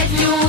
if you.